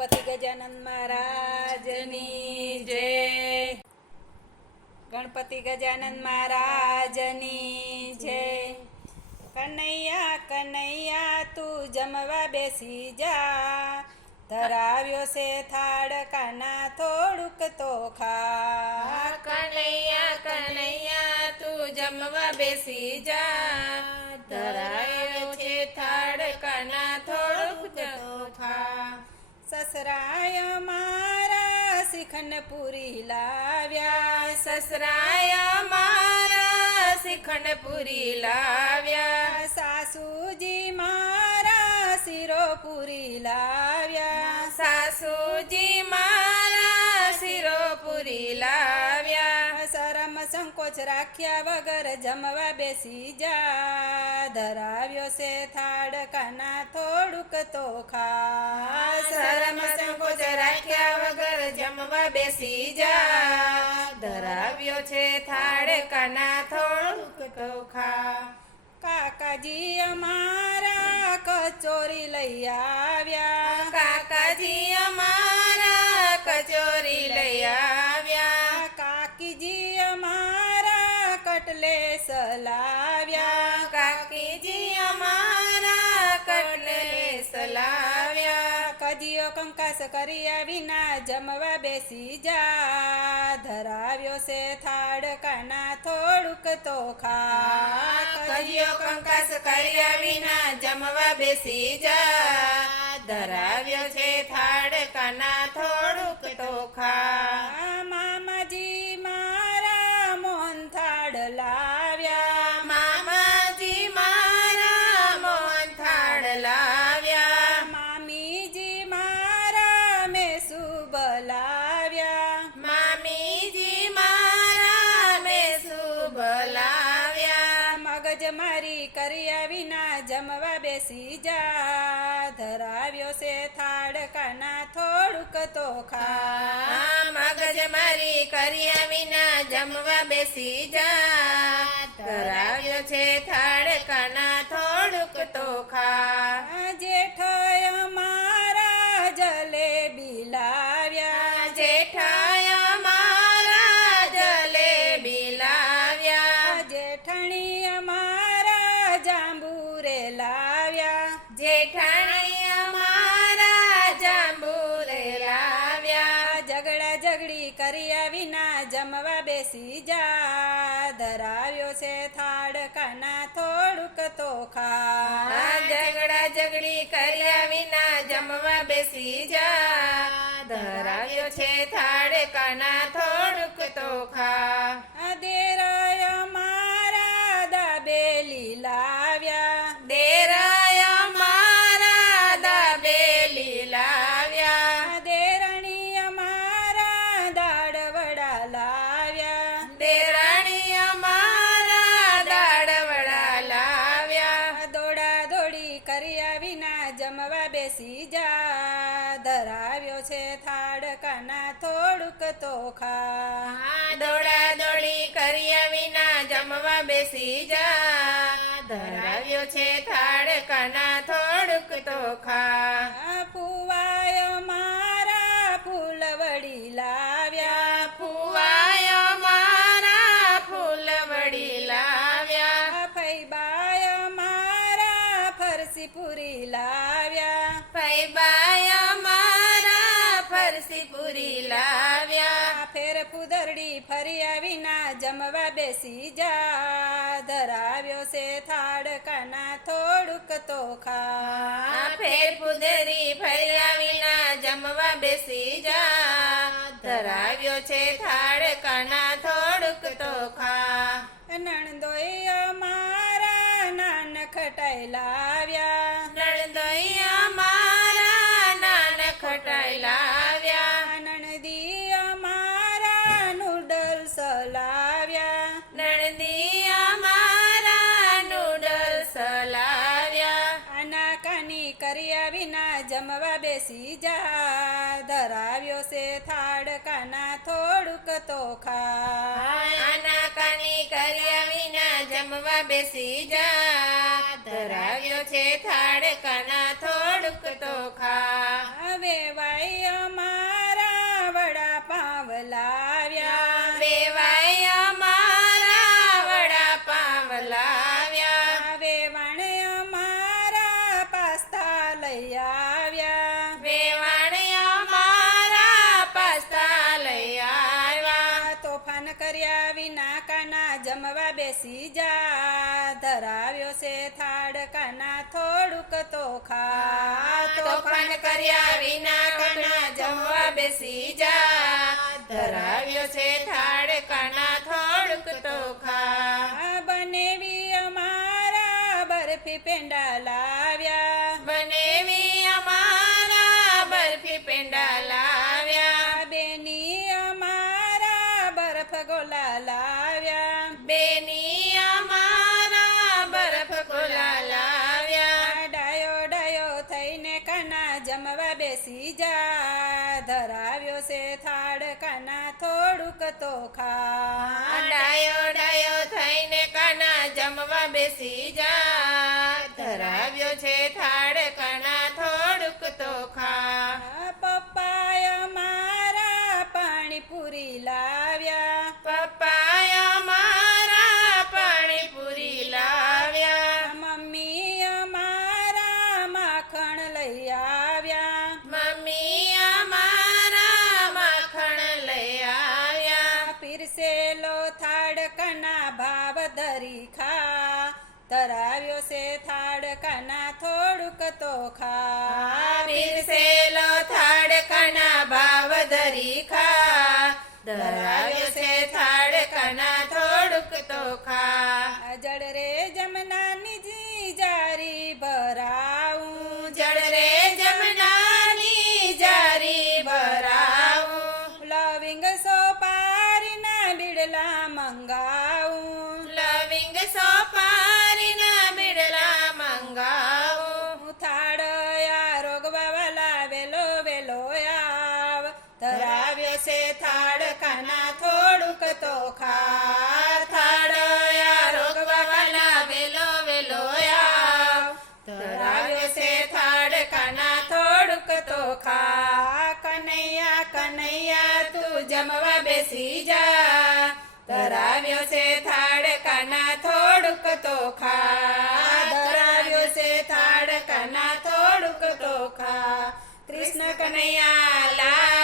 ગણપતિ ગજાનંદ મહારાજની જય. ગણપતિ ગજાનંદ મહારાજની જય. કનૈયા કનૈયા તું જમવા બેસી જા, ધરાવ્યો છે થાળ કાના થોડુંક તો ખા. કનૈયા કનૈયા તું જમવા બેસી જા, ધરાયો છે થાળ કાના થોડુંક તો ખા. સસરાય મારા શિખંડ પૂરી લાવ્યા, સસરાય મારા શ્રીખંડ પૂરી લાવ્યા. સાસુજી મારા શીરો પૂરી લાવ્યા, સાસુજી મારા શીરો પૂરી લાવ્યા. શરમ સંકોચ રાખ્યા વગર જમવા બેસી જા, ધરાવ્યો છે થાળ કાના થોડુંક તો ખા. શરમ સંકોચ રાખ્યા વગર જમવા બેસી જા, ધરાવ્યો છે થાળ કાના થોડુંક તો ખા. કાકાજી અમારા કચોરી લઈ આવ્યા, કાકાજી અમારા કચોરી લઈ આવ્યા. કાકીજી અમારા કટલેસ લાવ્યા, કાકીજી અમારા કટલેસ લાવ્યા. કજીઓ કંકાસ કર્યા વિના જમવા બેસી જા, ધરાવ્યો છે થાળ કાના થોડુંક તો ખા. કજીઓ કંકાસ કર્યા વિના જમવા બેસી જા, ધરાવ્યો છે થાળ કાના થોડુંક તો ખા. મામાજી મારા મોહન થાળ લાવ્યા, મામાજી મારા મોહન થાળ લાવ્યા. મામીજી મારા મેસૂબ લાવ્યા, મામીજી મારા મેસૂબ લાવ્યા. મગજ મારી કર્યા વિના જમવા બેસી જા, ધરાવ્યો છે થાળ કાના થોડુંક તો ખા. મગજ મારી કર્યા વિના જમવા બેસી જા, ધરાવ્યો છે થાળ કાના થોડુંક તો ખા. જેઠાય મારા જલેબી લાવ્યા, જેઠાય મારા જલેબી લાવ્યા. જેઠાણી અમારા જાંબુરે લાવ્યા, જેઠાણી અમારા જાંબુરે લાવ્યા. ઝઘડા ઝઘડી કર્યા વિના જમવા બેસી જા, ધરાવ્યો છે થાળ કાના થોડુંક તો ખા. ઝઘડા ઝઘડી કર્યા વિના જમવા બેસી જા, ધરાવ્યો છે થાળ કાના થોડુંક તો ખા. દેરાય મારા દાબેલી લાવ્યા, દેરાય મારા દાબેલી લાવ્યા. દેરાણી અમારા દાળ વડા લાવ્યા, દેરાણી અમારા દાળ વડા લાવ્યા. દોડા દોડી કર્યા વિના જમવા બેસી જા, ધરાવ્યો છે થાળ કાના થોડુંક તો ખા. દોડા દોડી કર્યા વિના જમવા બેસી જા, ધરાવ્યો છે થાળ કાના થોડુંક તો ખા. ફુવાય મારા ફૂલવડી લાવ્યા, ફુવાય મારા ફૂલવડી લાવ્યા. ફૈબાય મારા ફરસી પૂરી લાવ્યા, ફૈબાય મારા ફરસી પૂરી લાવ્યા. ફેર ફુદરડી ફર્યા વિના જમવા બેસી જા, ધરાવ્યો છે થાળ કાના થોડુંક તો ખા. ફેર ફુદરી ફર્યા વિના જમવા બેસી જા, ધરાવ્યો છે થાળ કાના થોડુંક તો ખા. નણદોય મારા નાન ખટાઈ લાવ્યા, નણદોઈ મારા નાન ખટાઈ લાવ્યા. નણદી અમારા નૂડલ્સ લાવ્યા, નણદી અમારા નૂડલ્સ લાવ્યા. આના કાની કર્યા વિના જમવા બેસી જા, ધરાવ્યો છે થાળ કાના થોડુંક તો ખા. આના કાની કર્યા વિના જમવા બેસી જા, ધરાવ્યો છે થાળ કાના થોડુંક તો ખા. હવે વાય પાન કર્યા વિના કાના જમવા બેસી જા ધરાવ્યો છે થાળ કાના થોડુંક તો ખા આ બનેવી અમારા બરફી પેંડા લાવ્યા બનેવી અમારા બરફી પેંડા લાવ્યા બેની અમારા બરફ ગોલા લાવ્યા બેની અમારા બરફ ગોલા લાવ્યા ડાયો ડાયો થઈને કાના જમવા બેસી જા ધરાવ્યો છે થાળ કાના થોડુંક તો ખા ડાયો ડાયો થઈને કાના જમવા બેસી જા ધરાવ્યો છે થાળ કાના થોડુંક તો ખા પપ્પાય મારા પાણીપુરી લાવ્યા પપ્પાય મારા પાણીપુરી લાવ્યા મમ્મી અમારા માખણ લઈ આવ્યા મમ્મી અમારા માખણ લઈ આવ્યા પીરસેલો થાળ કાના ભાવ ધરી ખા ધરાવ્યો છે થાળ કાના થોડુંક તો ખા પીરસેલો થાળ કાના ભાવ ધરી ખા ધરાવ્યો છે થાળ કાના થોડુંક તો ખા જળ રે જમનાની જી જારી ભરાવું જળ રે જમનાની જારી ભરાવું લવિંગ સોપારીના બીડલા મંગાવું લવિંગ સોપારીના બીડલા મંગાવું થાળ રોગવા વાલા વેલો વેલો આવ ધરાવ્યો છે થાળ કાના થોડુંક તો ખા થાળ રોગવા વાલા વેલો વેલો આવ ધરાવ્યો છે થાળ કાના થોડુંક તો ખા કનૈયા કનૈયા તું જમવા બેસી જા ધરાવ્યો છે થાળ કાના થોડુંક તો ખા ધરાવ્યો છે થાળ કાના થોડુંક તો ખા કૃષ્ણ કનૈયા લાલ